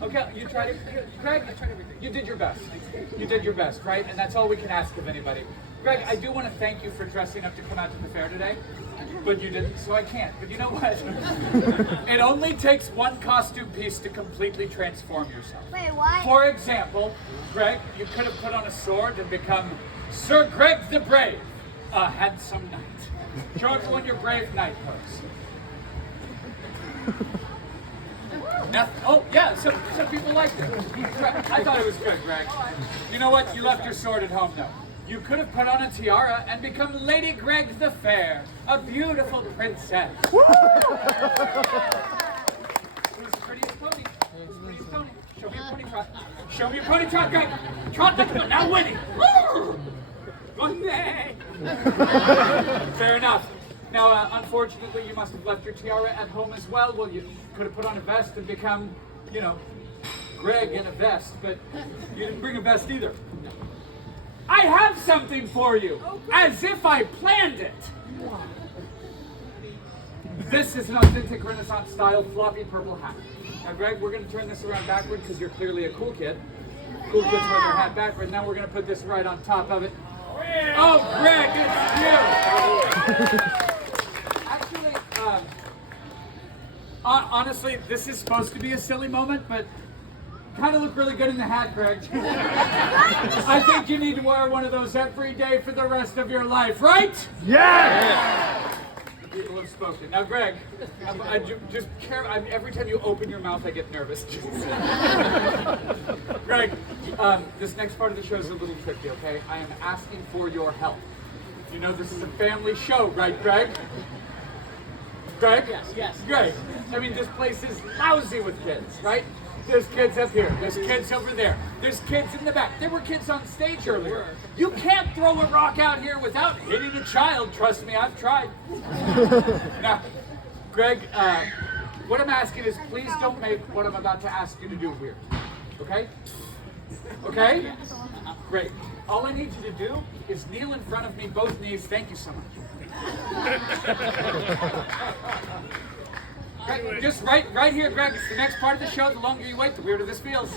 Okay, you tried it. Greg, you did your best. You did your best, right? And that's all we can ask of anybody. Greg, I do want to thank you for dressing up to come out to the fair today, but you didn't, so I can't. But you know what? It only takes one costume piece to completely transform yourself. Wait, what? For example, Greg, you could have put on a sword and become Sir Greg the Brave, a handsome knight. Show everyone your brave knight pose. Oh, yeah, some people liked it. I thought it was good, Greg. You know what? You left your sword at home, though. You could have put on a tiara and become Lady Greg the Fair, a beautiful princess. It was the prettiest pony. It was the prettiest pony. Show me your pony trot. Show me your pony trot, Greg. Trot like one. Now Winnie. Fair enough. Now, unfortunately, you must have left your tiara at home as well. Well, you could have put on a vest and become, you know, Greg in a vest, but you didn't bring a vest either. I have something for you, as if I planned it. This is an authentic Renaissance style floppy purple hat. Now, Greg, we're going to turn this around backward because you're clearly a cool kid. Cool kids wear their hat backward. Now we're going to put this right on top of it. Oh, Greg, it's you! Actually, honestly, this is supposed to be a silly moment, but kind of look really good in the hat, Greg. I think you need to wear one of those every day for the rest of your life, right? Yes! The people have spoken. Now, Greg, every time you open your mouth, I get nervous. Greg, this next part of the show is a little tricky, okay? I am asking for your help. You know this is a family show, right, Greg? Greg? Yes. Greg, I mean, this place is lousy with kids, right? There's kids up here. There's kids over there. There's kids in the back. There were kids on stage earlier. You can't throw a rock out here without hitting a child. Trust me, I've tried. Now, Greg, what I'm asking is please don't make what I'm about to ask you to do weird. Okay? Okay? Great. All I need you to do is kneel in front of me, both knees. Thank you so much. Just right here, Greg. It's the next part of the show. The longer you wait, the weirder this feels.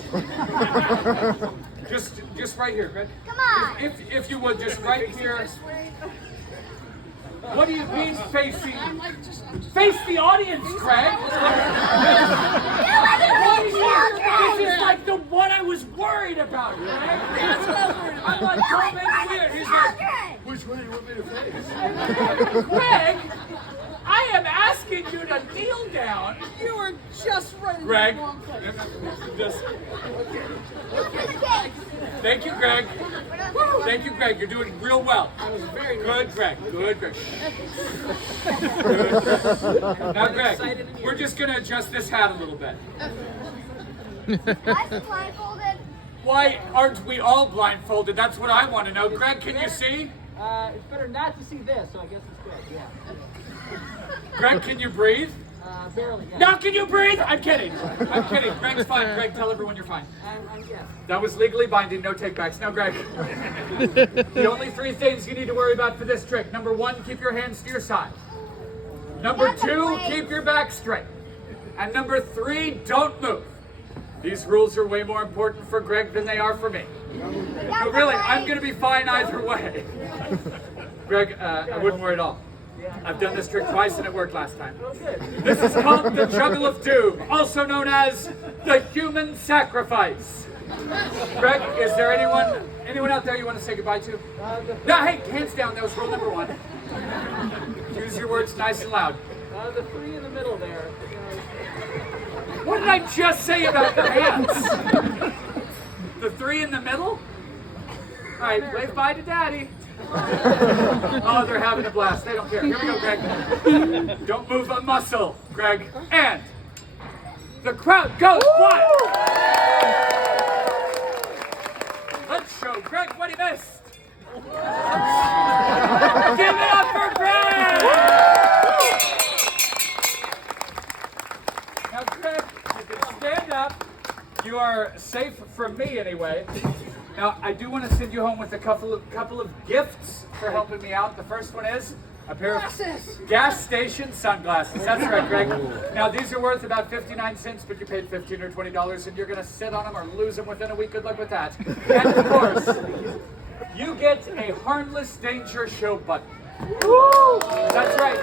just right here, Greg. Come on. If you would, just right here. What do you mean facing? Face the audience, Greg. This is like the one I was worried about, Greg. I'm like, don't make it weird. He's like, which one do you want me to face? Greg, I am asking you to kneel down. You were just right in Greg. the wrong place. Thank you, Greg. Thank you, Greg. You're doing real well. I was very Good, Greg. Good, Greg. Now, Greg, we're just going to adjust this hat a little bit. Why is it blindfolded? Why aren't we all blindfolded? That's what I want to know. Greg, can you see? It's better not to see this, so I guess it's good. Yeah. Greg, can you breathe? Barely. Yeah. Now, can you breathe? I'm kidding. I'm kidding. Greg's fine. Greg, tell everyone you're fine. Yeah. That was legally binding, no takebacks. Now, Greg, the only three things you need to worry about for this trick. Number one, keep your hands to your side. Number two, keep your back straight. And number three, don't move. These rules are way more important for Greg than they are for me. But really, I'm going to be fine either way. Greg, I wouldn't worry at all. I've done this trick twice and it worked last time. This is called the Juggle of Doom, also known as the human sacrifice. Greg, is there anyone out there you want to say goodbye to? No, hey, hands down, that was rule number one. Use your words nice and loud. The three in the middle there. What did I just say about the hands? The three in the middle? All right, wave bye to Daddy. Oh, they're having a blast. They don't care. Here we go, Greg. Don't move a muscle, Greg. And the crowd goes wild. Let's show Greg what he missed. Give it up for Greg! Now, Greg, you can stand up. You are safe from me anyway. Now, I do want to send you home with a couple of gifts for helping me out. The first one is A pair of gas station sunglasses. That's right, Greg. Now, these are worth about 59 cents, but you paid $15 or $20, and you're going to sit on them or lose them within a week. Good luck with that. And, of course, you get a Harmless Danger Show button. That's right.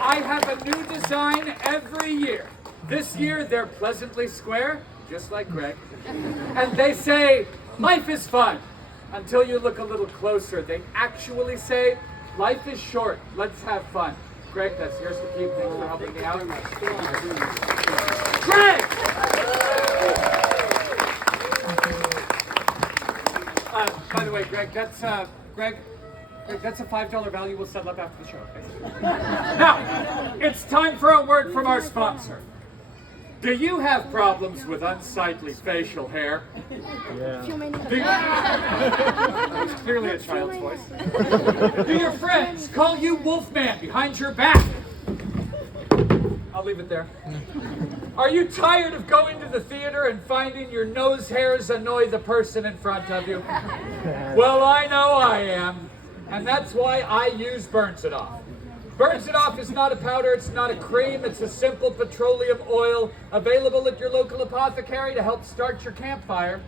I have a new design every year. This year, they're pleasantly square, just like Greg. And they say, life is fun. Until you look a little closer, they actually say, life is short. Let's have fun. Greg, that's yours to keep. Thanks for helping me out. Greg! By the way, Greg, that's that's a $5 value. We'll settle up after the show. Okay? Now, it's time for a word from our sponsor. Do you have problems with unsightly facial hair? Yeah. It's clearly a child's voice. Do your friends call you Wolfman behind your back? I'll leave it there. Are you tired of going to the theater and finding your nose hairs annoy the person in front of you? Well, I know I am. And that's why I use Burns It Off. Burns It Off is not a powder, it's not a cream, it's a simple petroleum oil available at your local apothecary to help start your campfire.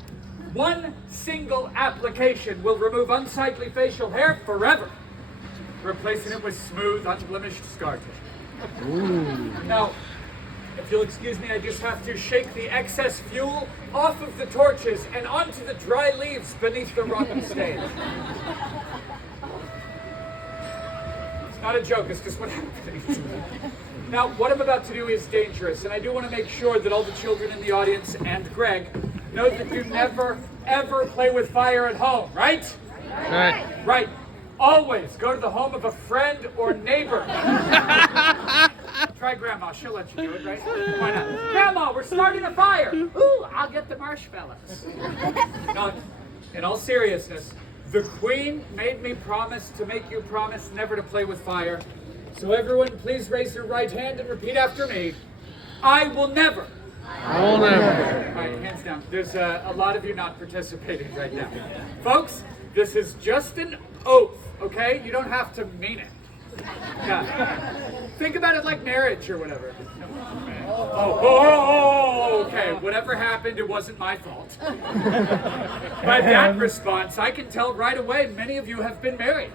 One single application will remove unsightly facial hair forever, replacing it with smooth, unblemished scar tissue. Now, if you'll excuse me, I just have to shake the excess fuel off of the torches and onto the dry leaves beneath the rotten stage. Not a joke, it's just what happens. Now, what I'm about to do is dangerous, and I do want to make sure that all the children in the audience and Greg know that you never, ever play with fire at home, right? Right. Right. Always go to the home of a friend or neighbor. Try Grandma, she'll let you do it, right? Why not? Grandma, we're starting a fire. Ooh, I'll get the marshmallows. Now, in all seriousness, the Queen made me promise to make you promise never to play with fire. So everyone, please raise your right hand and repeat after me. I will never. I will never. All right, hands down. There's a lot of you not participating right now. Folks, this is just an oath, okay? You don't have to mean it. Yeah. Think about it like marriage or whatever. Okay. Whatever happened, it wasn't my fault. By that response, I can tell right away many of you have been married.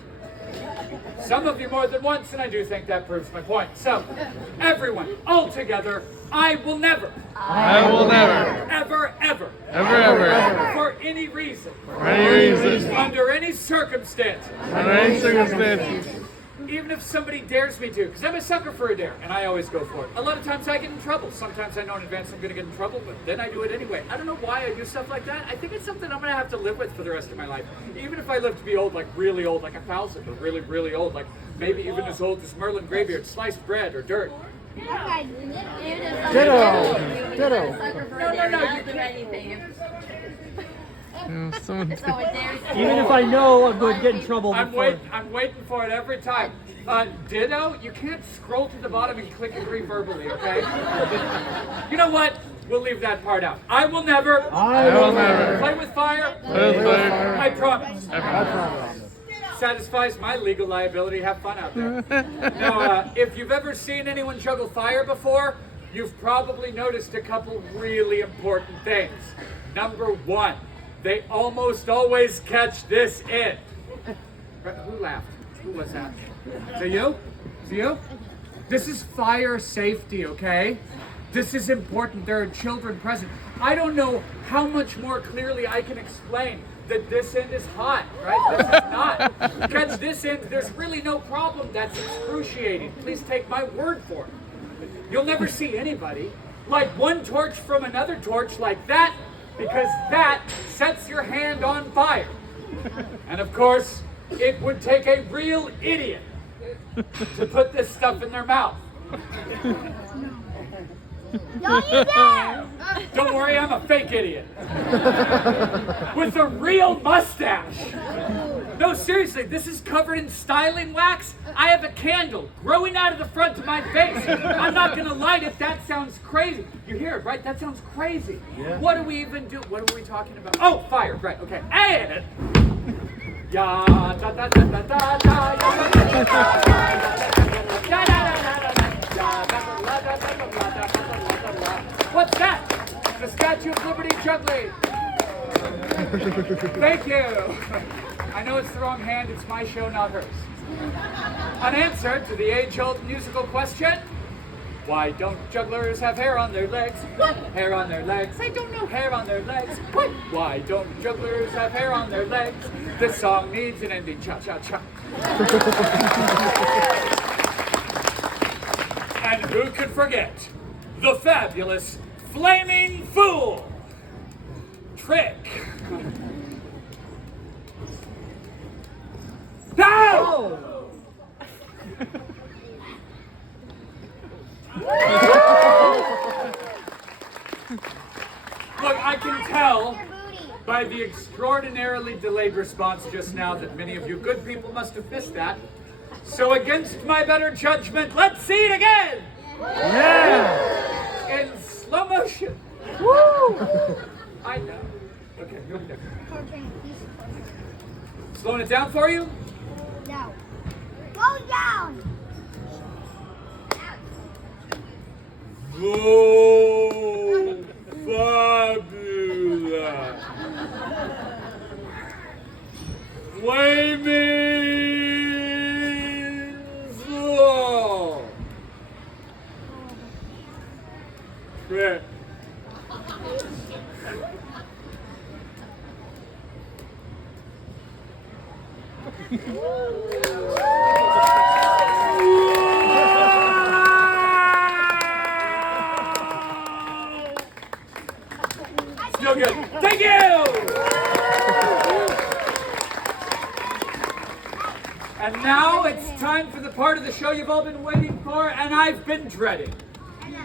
Some of you more than once, and I do think that proves my point. So, everyone, all together, I will never. I will never. Ever, ever. Ever, ever. For any reason. For any reason. Under any circumstance. Under any circumstances. Even if somebody dares me to, because I'm a sucker for a dare, and I always go for it. A lot of times I get in trouble. Sometimes I know in advance I'm going to get in trouble, but then I do it anyway. I don't know why I do stuff like that. I think it's something I'm going to have to live with for the rest of my life. Even if I live to be old, like really old, like 1,000, or really, really old, like maybe even as old as Merlin Greybeard, sliced bread or dirt. Ditto. Even if I know I'm going to get in trouble. I'm waiting for it every time. Ditto, you can't scroll to the bottom and click agree verbally, okay? You know what? We'll leave that part out. I will never. I will never. Play with fire. Play with fire. I promise. I promise. Satisfies my legal liability. Have fun out there. Now, if you've ever seen anyone juggle fire before, you've probably noticed a couple really important things. Number one, they almost always catch this end. Who laughed? Who was that? Is it you? Is it you? This is fire safety, okay? This is important. There are children present. I don't know how much more clearly I can explain that this end is hot, right? This is not. Catch this end, there's really no problem. That's excruciating. Please take my word for it. You'll never see anybody light one torch from another torch like that, because that sets your hand on fire. And of course, it would take a real idiot to put this stuff in their mouth. Don't you dare! Don't worry, I'm a fake idiot. With a real mustache. No, seriously, this is covered in styling wax. I have a candle growing out of the front of my face. I'm not going to light it. That sounds crazy. You hear it, right? That sounds crazy. Yeah. What do we even do? What are we talking about? Oh, fire. Right, okay. And Ya da da da da da da What's that? The Statue of Liberty juggling. Thank you. I know it's the wrong hand, it's my show, not hers. An answer to the age-old musical question: why don't jugglers have hair on their legs? What? Hair on their legs? I don't know, hair on their legs. What? Why don't jugglers have hair on their legs? This song needs an ending. Cha-cha-cha. And who could forget the fabulous Flaming Fool trick? No! Look, I can tell by the extraordinarily delayed response just now that many of you good people must have missed that. So against my better judgment, let's see it again! Yeah! In slow motion. Woo! I know. Okay, go there. Slowing it down for you? No. Go down. Oh, fabulous. Flaming Fool. Trick. Still good. Thank you! And now it's time for the part of the show you've all been waiting for, and I've been dreading.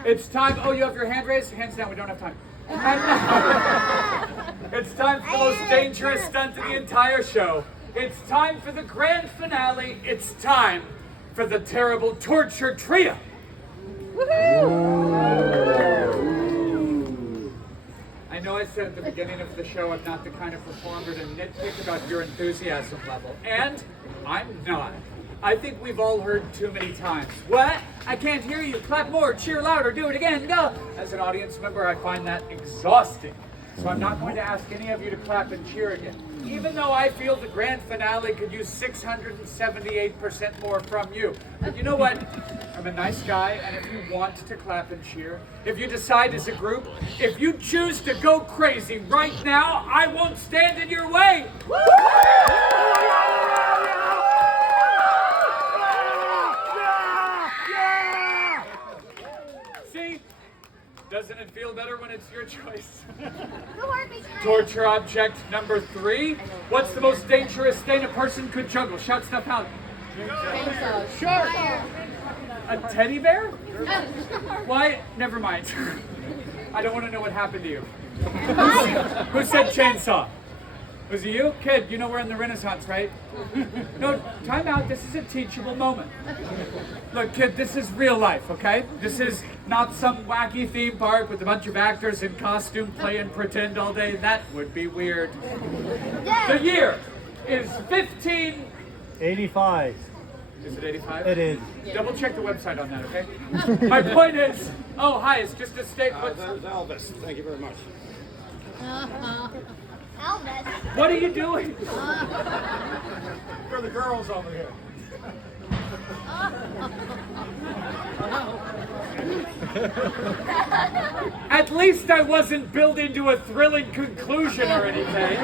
It's time. Oh, you have your hand raised? Hands down, we don't have time. And now, it's time for the most dangerous stunt of the entire show. It's time for the grand finale. It's time for the terrible torture trio. I know I said at the beginning of the show I'm not the kind of performer to nitpick about your enthusiasm level, and I'm not. I think we've all heard too many times. What? I can't hear you. Clap more, cheer louder, do it again, go! As an audience member, I find that exhausting. So I'm not going to ask any of you to clap and cheer again. Even though I feel the grand finale could use 678% more from you. But you know what? I'm a nice guy, and if you want to clap and cheer, if you decide as a group, if you choose to go crazy right now, I won't stand in your way! See? Doesn't it feel better when it's your choice? Torture object number 3. What's the most dangerous thing a person could juggle? Shout stuff out. Shark. A teddy bear? Why? Never mind. I don't want to know what happened to you. Who said chainsaw? Was it you? Kid, you know we're in the Renaissance, right? No, time out. This is a teachable moment. Look, kid, this is real life, okay? This is not some wacky theme park with a bunch of actors in costume playing pretend all day. That would be weird. The year is 85. Is it 85? It is. Double check the website on that, okay? My point is, oh, hi, it's just a state. There's Elvis. Thank you very much. Elvis. What are you doing? For the girls over here. At least I wasn't building to a thrilling conclusion or anything.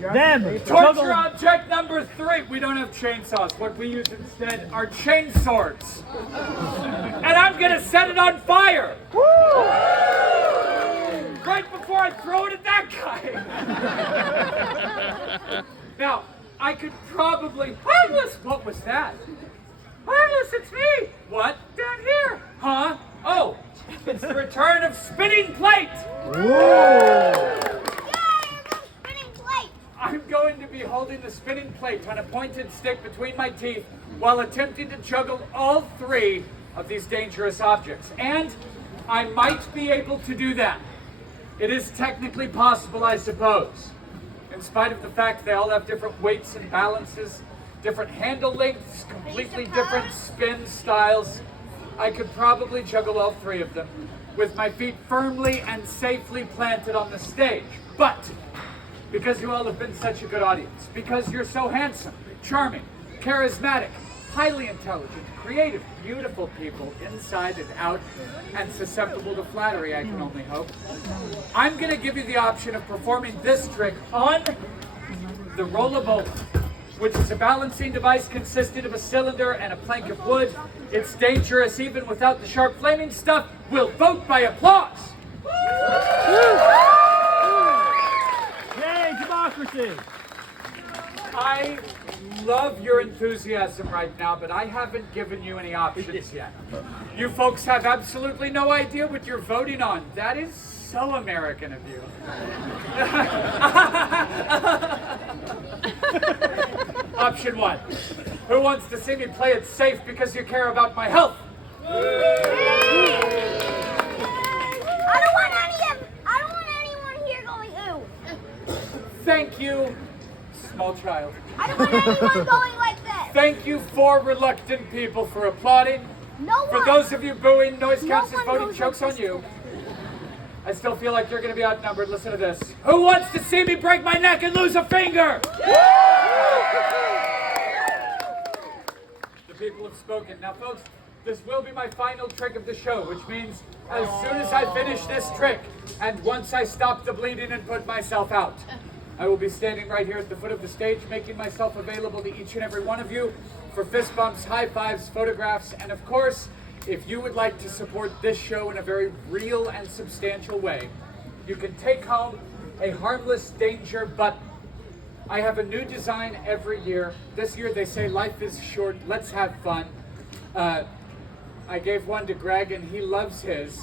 Them. Torture object number 3. We don't have chainsaws. What we use instead are chain swords. And I'm gonna set it on fire. Right before I throw it at that guy. Now, I could probably... Harmless! What was that? Harmless, it's me! What? Down here? Huh? Oh, it's the return of Spinning Plate! I'm going to be holding the spinning plate on a pointed stick between my teeth while attempting to juggle all 3 of these dangerous objects. And I might be able to do that. It is technically possible, I suppose. In spite of the fact they all have different weights and balances, different handle lengths, completely different spin styles, I could probably juggle all three of them with my feet firmly and safely planted on the stage. But because you all have been such a good audience, because you're so handsome, charming, charismatic, highly intelligent, creative, beautiful people inside and out, and susceptible to flattery, I can only hope, I'm going to give you the option of performing this trick on the rollabola, which is a balancing device consisting of a cylinder and a plank of wood. It's dangerous even without the sharp flaming stuff. We'll vote by applause. Yay, democracy! I love your enthusiasm right now, but I haven't given you any options yet. You folks have absolutely no idea what you're voting on. That is so American of you. Option one. Who wants to see me play it safe because you care about my health? I don't want anyone here going ooh. Thank you, small child. I don't want anyone going like this. Thank you, four reluctant people, for applauding. No For one. those of you booing, noise No counts as one voting. goes Joke's like on this. you. I still feel like you're going to be outnumbered. Listen to this. Who wants to see me break my neck and lose a finger? The people have spoken. Now, folks, this will be my final trick of the show, which means as soon as I finish this trick, and once I stop the bleeding and put myself out, I will be standing right here at the foot of the stage, making myself available to each and every one of you for fist bumps, high fives, photographs, and of course, if you would like to support this show in a very real and substantial way, you can take home a Harmless Danger button. I have a new design every year. This year they say life is short, let's have fun. I gave one to Greg and he loves his.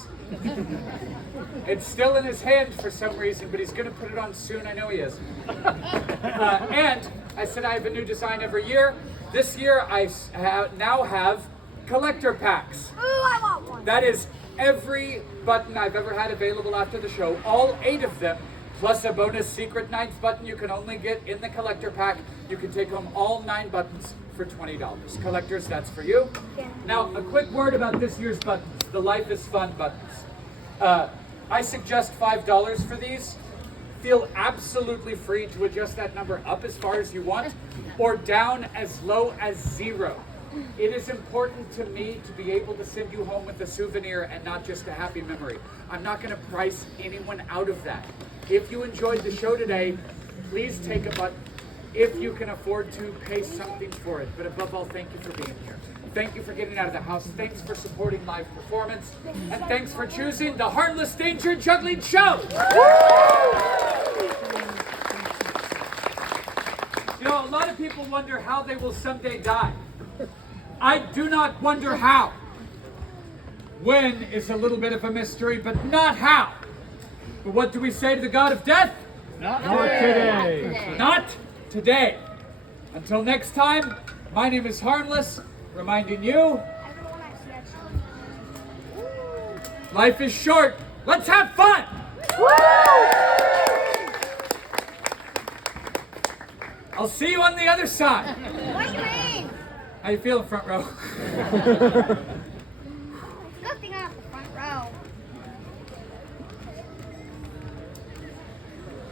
It's still in his hand for some reason, but he's going to put it on soon. I know he is. And I said I have a new design every year. This year I now have collector packs. Ooh, I want one. That is every button I've ever had available after the show, all 8 of them, plus a bonus secret 9th button you can only get in the collector pack. You can take home all 9 buttons for $20. Collectors, that's for you. Now, a quick word about this year's buttons, the Life is Fun buttons. I suggest $5 for these. Feel absolutely free to adjust that number up as far as you want, or down as low as 0. It is important to me to be able to send you home with a souvenir and not just a happy memory. I'm not going to price anyone out of that. If you enjoyed the show today, please take a button. If you can afford to, pay something for it. But above all, thank you for being here. Thank you for getting out of the house. Thanks for supporting live performance. And thanks for choosing the Harmless Danger Juggling Show. You know, a lot of people wonder how they will someday die. I do not wonder how. When is a little bit of a mystery, but not how. But what do we say to the god of death? Not today. Not today. Until next time, my name is Harmless, reminding you, Everyone I see actually. life is short. Let's have fun. I'll see you on the other side. What do you mean? How you feeling, front row? Nothing off the front row.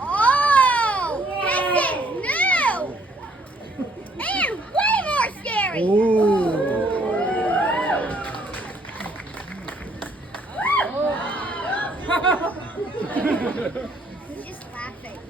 Oh, this is new and way more scary. He's just laughing.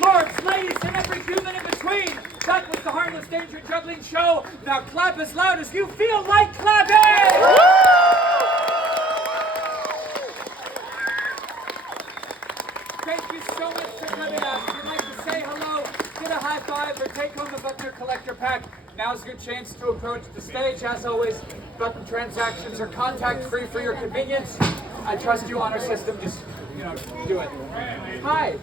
Lords, ladies, and every human in between, that was the Harmless Danger Juggling Show. Now clap as loud as you feel like clapping! Thank you so much for coming out. If you'd like to say hello, get a high five, or take home a button or collector pack, now's your chance to approach the stage. As always, button transactions are contact-free for your convenience. I trust you on our system. Just do it. Hi.